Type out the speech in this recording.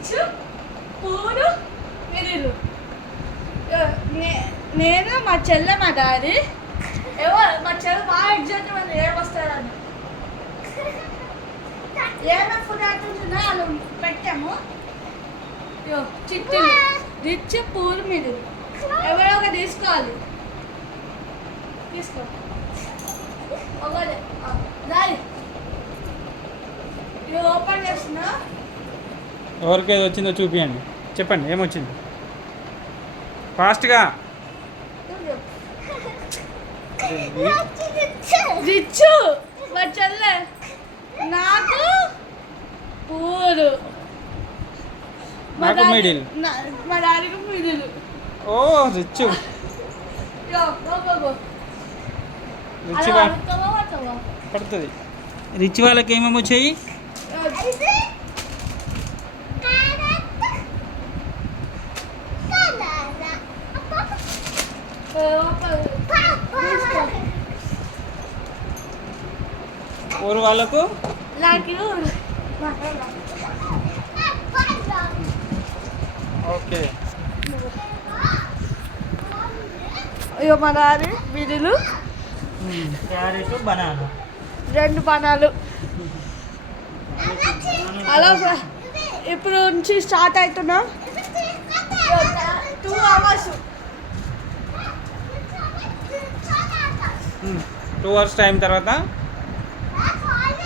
Rich పూరు middle. నేను మా చెల్లె మా డాడీ. మా చెల్లె బాగా ఎగ్జాక్ట్ మంది ఏమొస్తారని ఏమేమి ఫుడ్ ఐటమ్స్ ఉన్నాయో అలా పెట్టాము. చిట్టి రిచ్ పూర్ మిడిల్ ఎవరో ఒక తీసుకోవాలి. తీసుకో ఒకటి దారి ఇది ఓపెన్ చేస్తున్నా. ఎవరికి ఏది వచ్చిందో చూపియండి, చెప్పండి ఏమొచ్చింది ఫాస్ట్గా. రిచ్ మా చెల్లె, నాకు పూరు, నాకు మిడిల్, మా డాడీకి మిడిల్. ఓ రిచ్ రిచ్ పడుతుంది. రిచ్ వాళ్ళకి ఏమేమి వచ్చాయి? ఊరు వాళ్ళకు ఓకే. ఇక మా డాడీ మిడిల్, క్యారెట్ బనానా, 2 బనాలు. అలా ఇప్పుడు నుంచి స్టార్ట్ అవుతున్నా. 2 hours 2 hours టైం తర్వాత